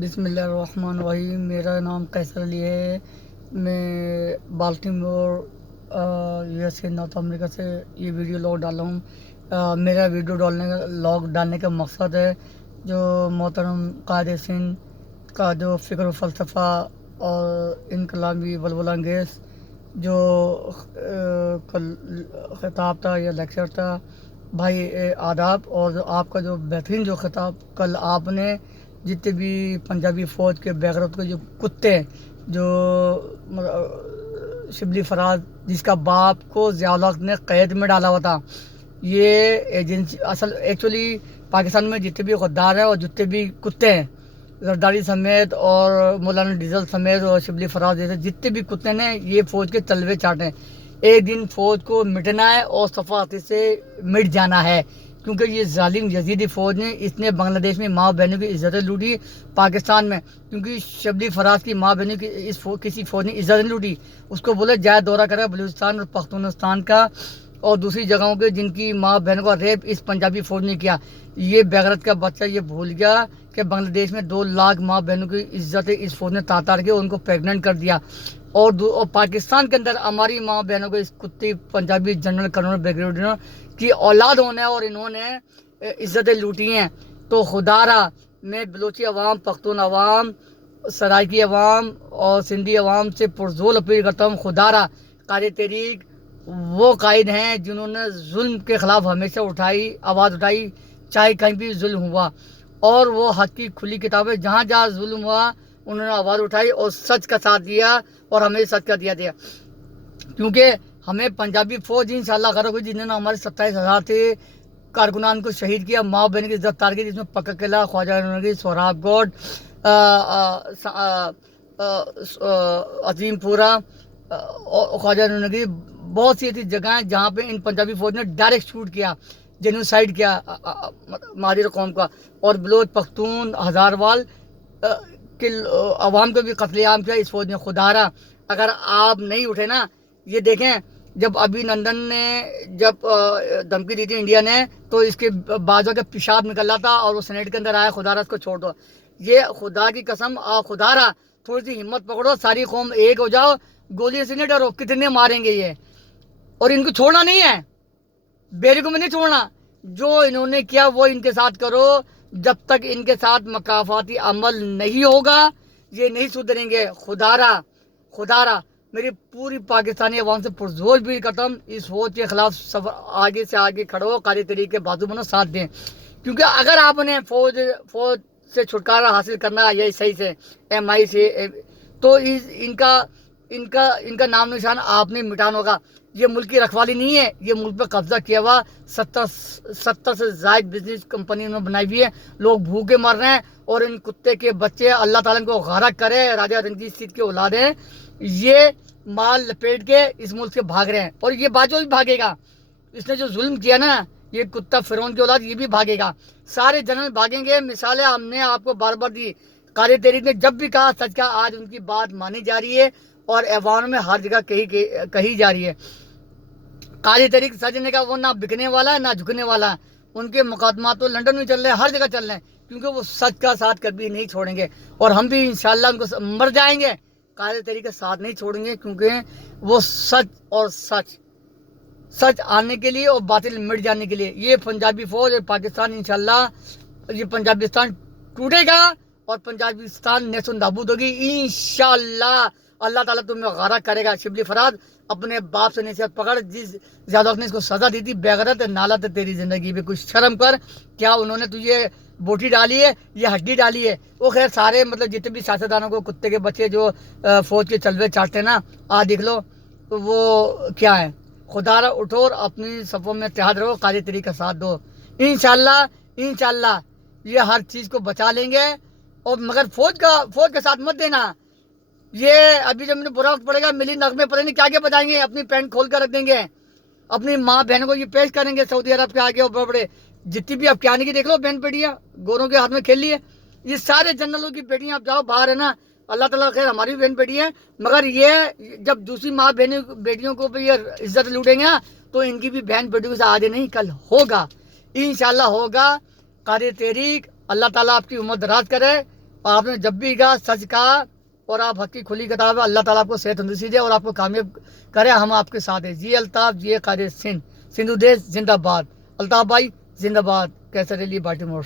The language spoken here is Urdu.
بسم اللہ الرحمن الرحیم۔ میرا نام قیصر علی ہے۔ میں Baltimore U S A North America سے یہ ویڈیو لاگ ڈال رہا ہوں۔ میرا ویڈیو لاگ ڈالنے کا مقصد ہے جو محترم قائد سندھ کا جو فکر و فلسفہ اور انقلابی ولولہ انگیز جو خطاب تھا یا لیکچر تھا، بھائی آداب، اور جو آپ کا جو بہترین جو خطاب کل آپ نے جتنے بھی پنجابی فوج کے بیغیرت کے جو کتے ہیں، جو شبلی فراز جس کا باپ کو ضیاء الحق نے قید میں ڈالا ہوا تھا، یہ ایجنسی ایکچولی پاکستان میں جتنے بھی غدار ہیں اور جتنے بھی کتے ہیں، زرداری سمیت اور مولانا ڈیزل سمیت اور شبلی فراز جیسے جتنے بھی کتے ہیں، یہ فوج کے تلوے چاٹیں۔ ایک دن فوج کو مٹنا ہے اور صفاقتی سے مٹ جانا ہے، کیونکہ یہ ظالم یزیدی فوج نے اس نے بنگلہ دیش میں ماں بہنوں کی عزتیں لوٹی، پاکستان میں کیونکہ شبلی فراز کی ماں بہنوں کی کسی فوج نے عزت نہیں لوٹی۔ اس کو بولے جائے دورہ کرے بلوچستان اور پختونستان کا اور دوسری جگہوں کے جن کی ماں بہنوں کا ریپ اس پنجابی فوج نے کیا۔ یہ بیغیرت کا بچہ یہ بھول گیا کہ بنگلہ دیش میں 2 لاکھ ماں بہنوں کی عزتیں اس فوج نے تار کے ان کو پریگننٹ کر دیا، اور پاکستان کے اندر ہماری ماں بہنوں کو اس کتی پنجابی جنرل کرنل بریگیڈیئر کی اولاد ہونے اور انہوں نے عزتیں لوٹی ہیں۔ تو خدا را میں بلوچی عوام، پختون عوام، سرائکی عوام اور سندھی عوام سے پرزور اپیل کرتا ہوں، خدا را قائد تحریک وہ قائد ہیں جنہوں نے ظلم کے خلاف ہمیشہ آواز اٹھائی، چاہے کہیں بھی ظلم ہوا، اور وہ حق کی کھلی کتاب ہے، جہاں جہاں ظلم ہوا انہوں نے آواز اٹھائی اور سچ کا ساتھ دیا، اور ہمیں سچ کا دیا کیونکہ ہمیں پنجابی فوج انشاءاللہ غرق ہوئی جنہوں نے ہمارے 27,000 تھے کارکنان کو شہید کیا، ماں بہن کی عزت تار کی، جس میں پکا قلعہ، خواجہ نگی، سوراب گوڈ، عظیم پورہ، خواجہ نگی، بہت سی ایسی جگہیں جہاں پہ ان پنجابی فوج نے ڈائریکٹ شوٹ کیا، جینوسائیڈ کیا مہاجر قوم کا، اور بلوچ، پختون، ہزاروال کے عوام کو بھی قتل عام کیا اس فوج نے۔ خدا را اگر آپ نہیں اٹھے نا، یہ دیکھیں جب ابھی نندن نے جب دھمکی دی تھی انڈیا نے، تو اس کے بازو کا پیشاب نکل رہا تھا اور وہ سینیٹ کے اندر آیا، خدا را اس کو چھوڑ دو۔ یہ خدا کی قسم، خدا را تھوڑی سی ہمت پکڑو، ساری قوم ایک ہو جاؤ، گولیاں سے نہیں ڈرو، کتنے ماریں گے یہ، اور ان کو چھوڑنا نہیں ہے، بیرکوں میں نہیں چھوڑنا۔ جو انہوں نے کیا وہ ان کے ساتھ کرو، جب تک ان کے ساتھ مکافاتی عمل نہیں ہوگا یہ نہیں سدھریں گے۔ خدا را میری پوری پاکستانی عوام سے پرزور بھی کرتا ہوں، اس فوج کے خلاف آگے سے آگے کھڑو، قائد تحریک کے بازو بنو، ساتھ دیں، کیونکہ اگر آپ نے فوج سے چھٹکارا حاصل کرنا ہے یہ صحیح سے ایم آئی سے، تو ان کا نام نشان آپ نے مٹانا ہوگا۔ یہ ملک کی رکھوالی نہیں ہے، یہ ملک پہ قبضہ کیا ہوا 70 سے زائد بزنس کمپنی انہوں نے بنائی ہوئی ہے، لوگ بھوکے مر رہے ہیں، اور ان کتے کے بچے اللہ تعالیٰ ان کو غرق کرے، راجہ رنجیت سنگھ کے اولادیں یہ مال لپیٹ کے اس ملک سے بھاگ رہے ہیں، اور یہ باجو بھی بھاگے گا، اس نے جو ظلم کیا نا، یہ کتا فرعون کی اولاد یہ بھی بھاگے گا، سارے جنرل بھاگیں گے۔ مثالیں ہم نے آپ کو بار بار دی، قائد تحریک نے جب بھی کہا سچ کا، آج ان کی بات مانی جا رہی ہے اور ایوان میں ہر جگہ کہی جا رہی ہے۔ قائد تحریک سچ نے کہا وہ نہ بکنے والا ہے نہ جھکنے والا ہے، ان کے مقدمات تو لنڈن میں چل رہے ہیں، ہر جگہ چل رہے ہیں، کیونکہ وہ سچ کا ساتھ کبھی نہیں چھوڑیں گے، اور ہم بھی انشاءاللہ ان کو مر جائیں گے قائد تحریک کا ساتھ نہیں چھوڑیں گے، کیونکہ وہ سچ آنے کے لیے اور باطل مٹ جانے کے لیے۔ یہ پنجابی فوج اور پاکستان انشاءاللہ یہ پنجابستان ٹوٹے گا اور پنجابستان نیست و نابود ہوگی انشاءاللہ۔ اللہ تعالیٰ تمہیں غرق کرے گا۔ شبلی فراز اپنے باپ سے نصیحت پکڑ، جس ضیاء الحق نے اس کو سزا دی تھی، بیغیرت نالت تیری زندگی پہ کچھ شرم کر، کیا انہوں نے تجھے بوٹی ڈالی ہے یا ہڈی ڈالی ہے؟ وہ خیر سارے جتنے بھی سیاستدانوں کو کتے کے بچے جو فوج کے چلوے چاٹتے نا، دیکھ لو وہ کیا ہے۔ خدا را اٹھو اور اپنی صفوں میں اتحاد رہو، قائد تحریک کا ساتھ دو، انشاءاللہ یہ ہر چیز کو بچا لیں گے، اور مگر فوج کا ساتھ مت دینا۔ یہ ابھی جب مجھے برا وقت پڑے گا، ملی نغمے پتہ نہیں کیا بجائیں گے، اپنی پینٹ کھول کر رکھ دیں گے، اپنی ماں بہنوں کو یہ پیش کریں گے سعودی عرب کے آگے، اور بڑے بڑے جتنی بھی آپ آنے کی دیکھ لو بہن بیٹیاں گوروں کے ہاتھ میں کھیل لی ہے، یہ سارے جنرلوں کی بیٹیاں آپ جاؤ باہر ہے نا، اللہ تعالیٰ خیر ہماری بھی بہن بیٹی ہے، مگر یہ جب دوسری ماں بیٹیوں کو بھی یہ عزت لوٹیں گے نا، تو ان کی بھی بہن بیٹیوں سے آج نہیں کل ہوگا، انشاءاللہ ہوگا۔ قائد تحریک اللہ تعالیٰ آپ کی عمر دراز کرے، آپ نے جب بھی کہا سچ کہا اور آپ حق کی کھلی کتاب ہے. اللہ تعالیٰ آپ کو صحت تندرستی دے اور آپ کو کامیاب کرے. ہم آپ کے ساتھ ہیں. جی الطاف جی قائد سندھ سندھو دیش زندہ باد. الطاف بھائی زندہ باد. کیسر علی بالٹیمور.